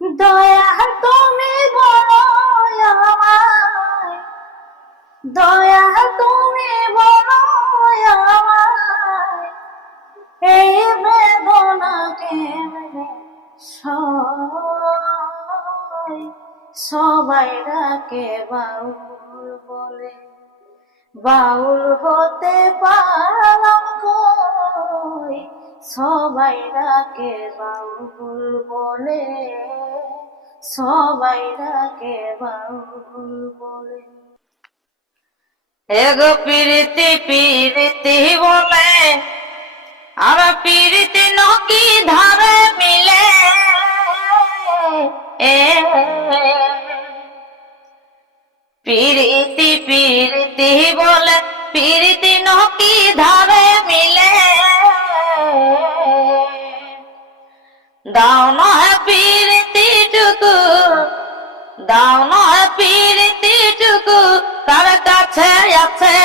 দয়া তুমি বড় আমায়, দয়া তুমি বড় আমায়, এই বেদনা কেমনে সয়। সবাই ডাকে বাউল বলে, বাউল হতে পারলাম কই। সবাই ডাকে বাউল বলে, সবাই ডাকে বাউল বলে। এগো পিরিতি পিরিতি বলে, আর পিরিতি নকি ধারে মিলে। পিরিতি পিরিতি বলে, পিরিতি নকি ধারে মিলে। দাও না পিরিতি টুকু, দাও না পিরিতি টুকু কার কাছে আছে।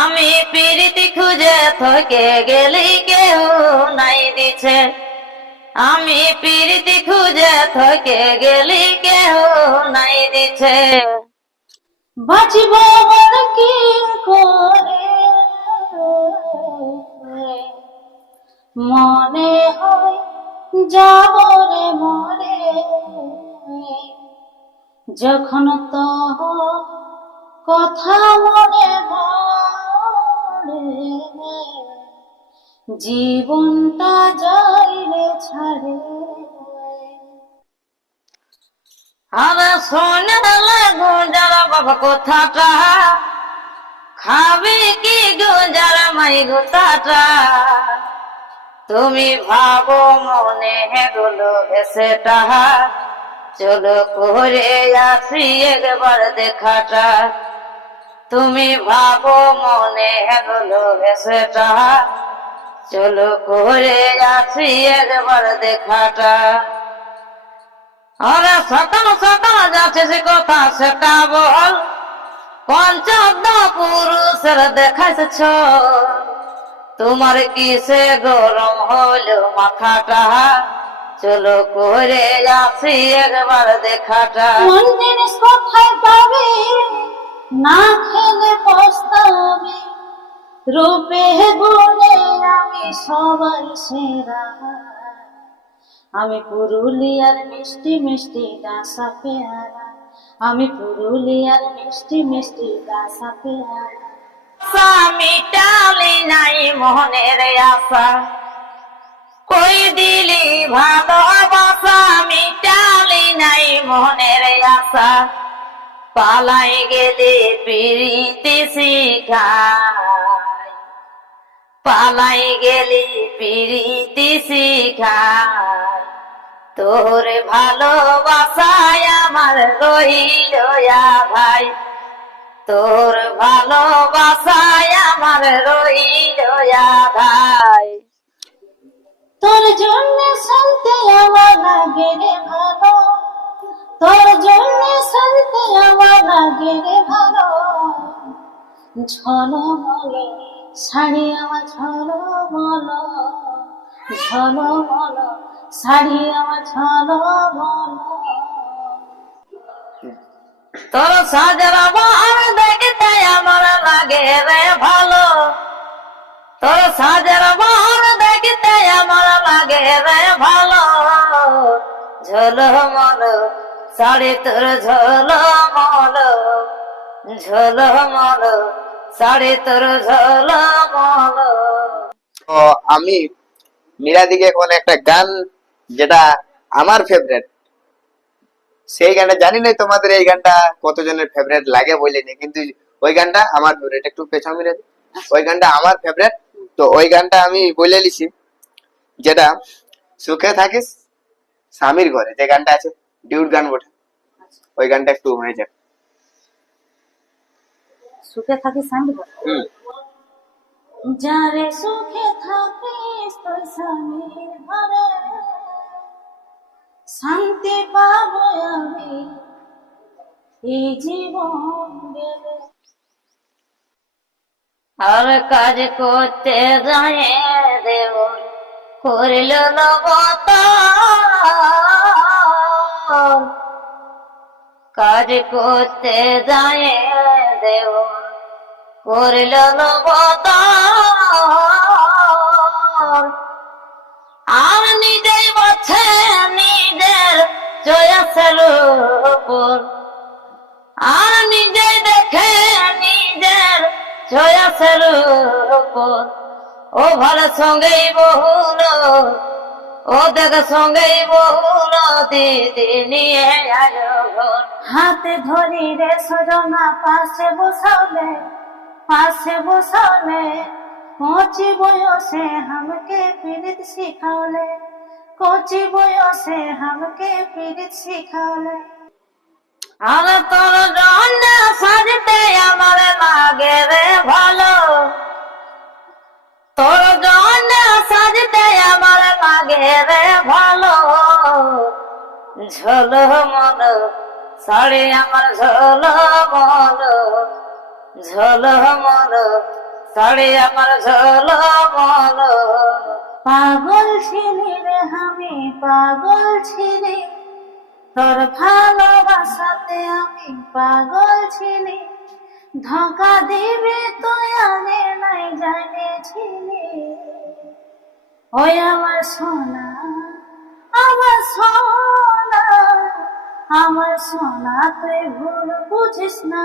আমি পিরিতি খুঁজে থকে গেলি কেউ নাই দিছে। আমি পিরিতি খুঁজে থকে গেলি কেউ নাই দিছে। বাঁচিব আর কি করে, মনে হয় যাব রে মরে। যখন তোর কথা মনে পড়ে, জীবনটা যায় রে ছাড়ে। আরে শোনালে গুঞ্জার বাবা কথাটা, খাবি কি গুঞ্জার মাই গোতাটা। তুমি ভাবো মনে গুলো সেটা, চলো করে আসি একবার দেখাটা। তুমি ভাবো মনে গুলো সেটা, চলো করে আসি একবার দেখাটা। আরে সকাল সকাল যাচ্ছে সে কথা সেটা বল, পঞ্চদ পুরুষের দেখাইছ। তোমার কিসে গরম হলো মাথাটা, চলো করে আসি একবার দেখাটা। মন জিনিস কোথায় পাবে, না খেলে পস্তাবে। রূপে গুণে আমি সবার সেরা, আমি পুরুলিয়ার মিষ্টি মিষ্টি ডাসা পেয়ারা, আমি পুরুলিয়ার মিষ্টি মিষ্টি ডাসা পেয়ারা। স্বামী টালি নাই মোহনের আশা, কই দিলি ভালোবাসা। মিটালি নাই মোহনের আশা, পালাই গেলে প্রীতি শিখায়। পালাই গেলি প্রীতি শিখায়, তোর ভালোবাসায় আমার রইল ভাই। তোর ভালোবাসায় আমার রইল ভাই। তোর জন্য শান্তি আমার লাগে রে ভালো, তোর জন্য শান্তি আমার লাগে রে ভালো। ঝলমল শাড়ি আমার ঝলমল, ঝলমল শাড়ি আমার ঝলমল। তোর সাজরা বাহার দেখতে আমার লাগে রে ভালো। তোর সাজরা বাহার দেখতে আমার লাগে রে ভালো। ঝলমল শাড়ি তোর ঝলমল, ঝলমল শাড়ি তোর ঝলমল। তো আমি মীরাদিকে এখন একটা গান যেটা আমার ফেভারিট, সেই গানটা জানি না তোমাদের এই গানটা কতজনের ফেভারিট লাগে বলিনি, কিন্তু ওই গানটা আমার ফেভারিট। একটু পেছাও মীরাদি, ওই গানটা আমার ফেভারিট। তো ওই গানটা আমি বলে লিছি, যেটা সুখে থাকিস স্বামীর ঘরে, যে গানটা আছে ডিউট গান বটে, ওই গানটা একটু হয়ে যাক। সুখে থাকিস স্বামীর ঘরে, যারে সুখে থাকিস তোর স্বামীর ঘরে, শান্তি পাবো আমি এই জীবন গেলে। আর কাজ করতে যায় দেব, করিল নবতার কাজ করতে যায় দেব করিল নবতার আর নিজেই বছে নিজের জয়াসের উপর আর নিজেই দেখে নিজের জয়াসের উপর ও ভালো সঙ্গেই বহুল ও দেখ সঙ্গেই বহুল দিদি নিয়ে ঘর হাতে ধরি রে সজনা পাশে বসালে কচি বয়সে আমাকে পীড়িত শিখাওলে কচি বয়সে আমাকে পীড়িত শিখাওলে আর তোর জন্য সাজতে আমার লাগে রে ভালো তোর জন্য সাজতে আমার লাগে রে ভালো ঝলমল শাড়ি আমার ঝলমল ঝলমল শাড়ি আমার ঝলমল পাগল ছিলি রে আমি পাগল ছিলি তোর ভালোবাসাতে আমি পাগল ছিলি ধোকা দিবে তুই আগে নাই জানিয়েছিলি ওই আমার সোনা আমার সোনা আমার সোনা তুই ভুল বুঝিস না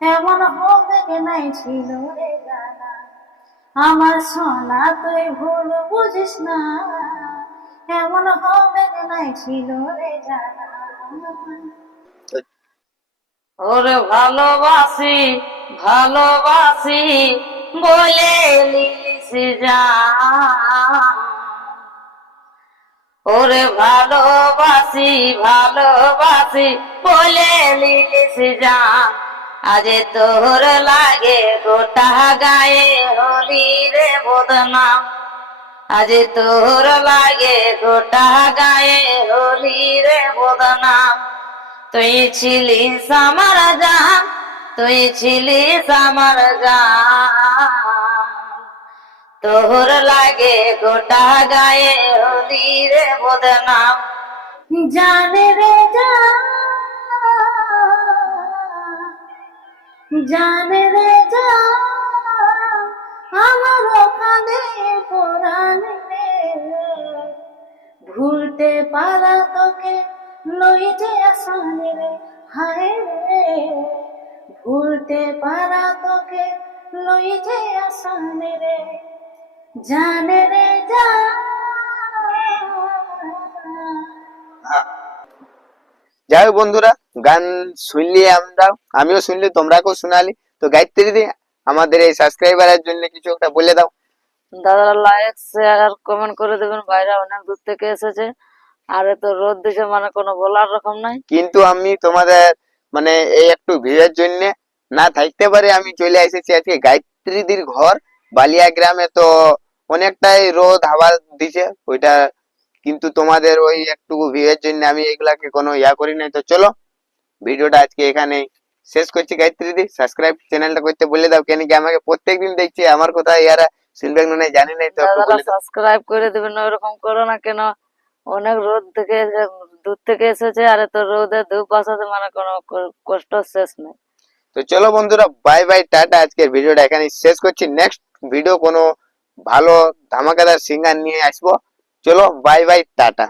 এমন হবে কি নাই ছিল রে জানা আমার সোনা তুই ভুল বুঝিস না এমন হবে কি নাই ছিল রে জানা ওরে ভালোবাসি ভালোবাসি বলে লিলিস জান ওরে ভালোবাসি ভালোবাসি বলে লিলিস জান আজ তোর লাগে গোটা গায়ে হলি রে বদনাম আজ তোর লাগে গোটা গায়ে হলি রে বদনাম তুই ছিলিস আমার জান তুই ছিলিস আমার জান তোর লাগে গোটা গায়ে হলি রে বদনাম জানে রে জানে রে আমার কাঁদে পুরানে রে ভুলতে পারা তোকে লইতে আসানে রে হায় রে ভুলতে পারা তোকে লইতে আসানে রে জানে রে যাই হোক বন্ধুরা, গান শুনলি আমিও শুনলি, তোমরাকেও শোনালি। তো গায়ত্রী দি আমাদের এই সাবস্ক্রাইবারের জন্য কিছু একটা বলে দাও। দাদা লাইক শেয়ার কমেন্ট করে দেবেন, বাইরে অনেক দূর থেকে এসেছে আর এত রোদ দিছে মানে কোনো বলার রকম নাই। কিন্তু আমি তোমাদের মানে এই একটু ভিড়ের জন্য না থাকতে পারে আমি চলে এসেছি আজকে গায়ত্রীদির ঘর বালিয়া গ্রামে। তো অনেকটাই রোদ হাওয়া দিছে ওইটা, কিন্তু তোমাদের ওই একটু ভিড়ের জন্য আমি এগুলাকে কোনো করি নাই। তো চলো ভিডিওটা আজকে এখানে শেষ করছি। গায়ত্রীদি সাবস্ক্রাইব চ্যানেলটা করতে বলে দাও, কেন কি আমাকে প্রত্যেকদিন দেখছি, আমার কথা ইয়ারা শুনবে না জানি নাই। তো একটু বলে দাও। সাবস্ক্রাইব করে দেবেন, ওইরকম করো না কেন, অনেক রোদ থেকে দূর থেকে এসেছে আর এত রোদে ধূপ বাসাতে মানে কোনো কষ্ট শেষ নেই। তো চলো বন্ধুরা, বাই বাই, টাটা। আজকের ভিডিওটা এখানে শেষ করছি। নেক্সট ভিডিও কোনো ভালো ধামাকাদার সিঙ্গার নিয়ে আসবো। চলো বাই বাই, টাটা।